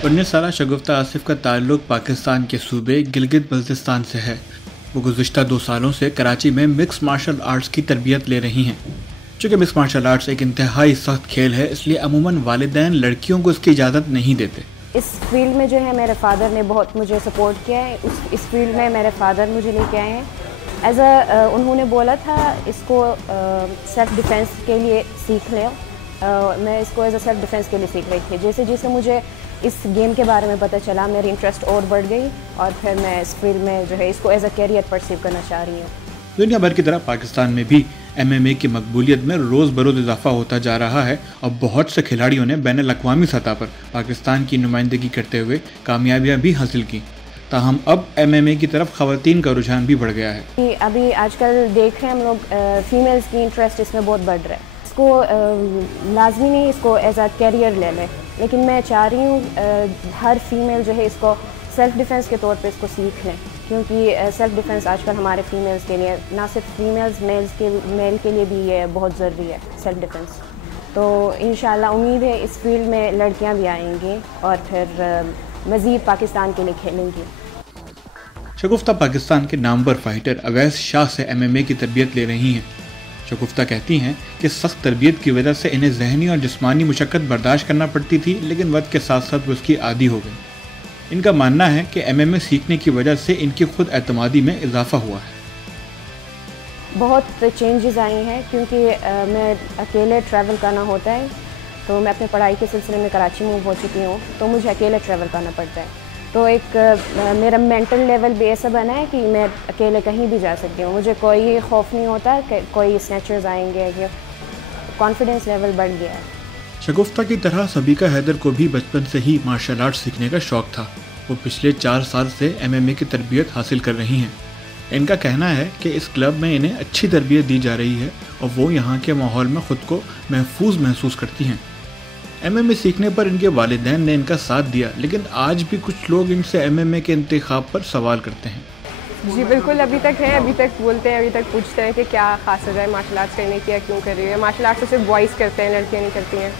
19 साला शगुफ्ता आसिफ का ताल्लुक पाकिस्तान के सूबे गिलगित बल्तिस्तान से है। वो गुज़िश्ता 2 सालों से कराची में मिक्स मार्शल आर्ट्स की तरबियत ले रही हैं। चूँकि मिक्स मार्शल आर्ट्स एक इंतहाई सख्त खेल है, इसलिए अमूमन वालिदैन लड़कियों को इसकी इजाज़त नहीं देते। इस फील्ड में जो है मेरे फादर ने बहुत मुझे सपोर्ट किया है। इस फील्ड में मेरे फादर मुझे लेके आए हैं। उन्होंने बोला था इसको सेल्फ डिफेंस के लिए सीख लें। मैं इसको एज सेल्फ डिफेंस के लिए सीख रही थी। जैसे जैसे मुझे इस गेम के बारे में पता चला, मेरी इंटरेस्ट और बढ़ गई और फिर मैं इस फील्ड में जो है इसको एज कैरियर परसीव करना चाह रही हूँ। दुनिया भर की तरह पाकिस्तान में भी MMA की मकबूलियत में रोज़ बरोज़ इजाफा होता जा रहा है और बहुत से खिलाड़ियों ने बैन अल-अक़वामी सतह पर पाकिस्तान की नुमाइंदगी करते हुए कामयाबियां भी हासिल की। ताहम अब MMA की तरफ ख़वातीन का रुझान भी बढ़ गया है। अभी आजकल देख रहे हैं हम लोग फीमेल्स की इंटरेस्ट इसमें बहुत बढ़ रहा है। इसको लाजमी नहीं इसको एज आ कैरियर ले लें, लेकिन मैं चाह रही हूँ हर फीमेल जो है इसको सेल्फ डिफेंस के तौर पे इसको सीख लें, क्योंकि सेल्फ डिफेंस आजकल हमारे फीमेल्स के लिए, ना सिर्फ फीमेल्स मेल के लिए भी ये बहुत ज़रूरी है सेल्फ डिफेंस। तो इंशाल्लाह उम्मीद है इस फील्ड में लड़कियां भी आएंगी और फिर मज़ीद पाकिस्तान के लिए खेलेंगी। शगुफ्ता पाकिस्तान के नामवर फाइटर अवैस शाह से MMA की तरबियत ले रही हैं। शगुफ्ता कहती हैं कि सख्त तरबियत की वजह से इन्हें ज़हनी और जिस्मानी मुशक्क़त बर्दाश्त करना पड़ती थी, लेकिन वक्त के साथ साथ वो उसकी आदी हो गई। इनका मानना है कि MMA सीखने की वजह से इनकी खुद एतमादी में इजाफा हुआ है। बहुत चेंजेस आई हैं, क्योंकि मैं अकेले ट्रैवल करना होता है। तो मैं अपने पढ़ाई के सिलसिले में कराची मूव हो चुकी हूँ, तो मुझे अकेले ट्रैवल करना पड़ता है। तो एक मेरा मेंटल लेवल भी ऐसा बना है कि मैं अकेले कहीं भी जा सकती हूँ। मुझे कोई खौफ नहीं होता कि कोई स्नैचर्स आएंगे। कॉन्फिडेंस लेवल बढ़ गया है। शगुफ्ता की तरह सबीका हैदर को भी बचपन से ही मार्शल आर्ट्स सीखने का शौक़ था। वो पिछले 4 साल से MMA की तरबियत हासिल कर रही हैं। इनका कहना है कि इस क्लब में इन्हें अच्छी तरबियत दी जा रही है और वो यहाँ के माहौल में ख़ुद को महफूज महसूस करती हैं। MMA सीखने पर इनके वालिदैन ने इनका साथ दिया, लेकिन आज भी कुछ लोग इनसे MMA के इंतखाब पर सवाल करते हैं। जी बिल्कुल, अभी तक है, अभी तक बोलते हैं, अभी तक पूछते हैं कि क्या खास वजह है मार्शल आर्ट्स करने की, क्यों कर रही है। मार्शल आर्ट्स तो सिर्फ बॉयज़ करते हैं, लड़कियाँ नहीं करती हैं,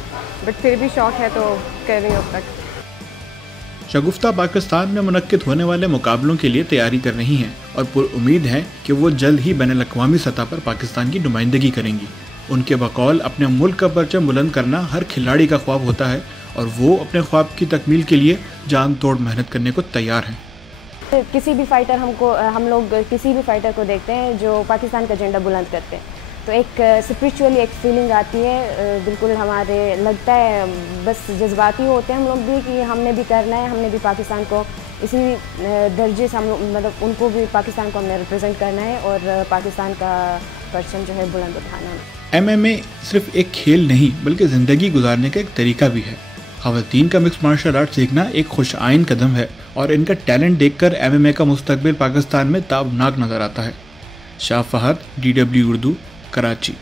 बट फिर भी शौक़ है तो कर रही हूँ अब तक। शगुफ्ता पाकिस्तान में मुनक्किद होने वाले मुकाबलों के लिए तैयारी कर रही हैं और पुरुम्मीद हैं कि वो जल्द ही बैन अल-अक़वामी सतह पर पाकिस्तान की नुमाइंदगी करेंगी। उनके बकौल अपने मुल्क का परचम बुलंद करना हर खिलाड़ी का ख्वाब होता है और वो अपने ख्वाब की तकमील के लिए जान तोड़ मेहनत करने को तैयार हैं। किसी भी फाइटर हम लोग किसी भी फाइटर को देखते हैं जो पाकिस्तान का झंडा बुलंद करते हैं, तो एक स्पिरिचुअली एक फीलिंग आती है। बिल्कुल हमारे लगता है, बस जज्बाती होते हैं हम लोग भी कि हमने भी करना है, हमने भी पाकिस्तान को इसी दर्जे से मतलब उनको भी पाकिस्तान को हमने रिप्रेजेंट करना है और पाकिस्तान का परचम जो है बुलंद उठाना है। MMA सिर्फ एक खेल नहीं बल्कि ज़िंदगी गुजारने का एक तरीका भी है। ख़वातीन का मिक्स मार्शल आर्ट सीखना एक खुश आइन कदम है और इनका टैलेंट देखकर MMA का मुस्तकबिल पाकिस्तान में ताबनाक नज़र आता है। शाह फहद, DW उर्दू, कराची।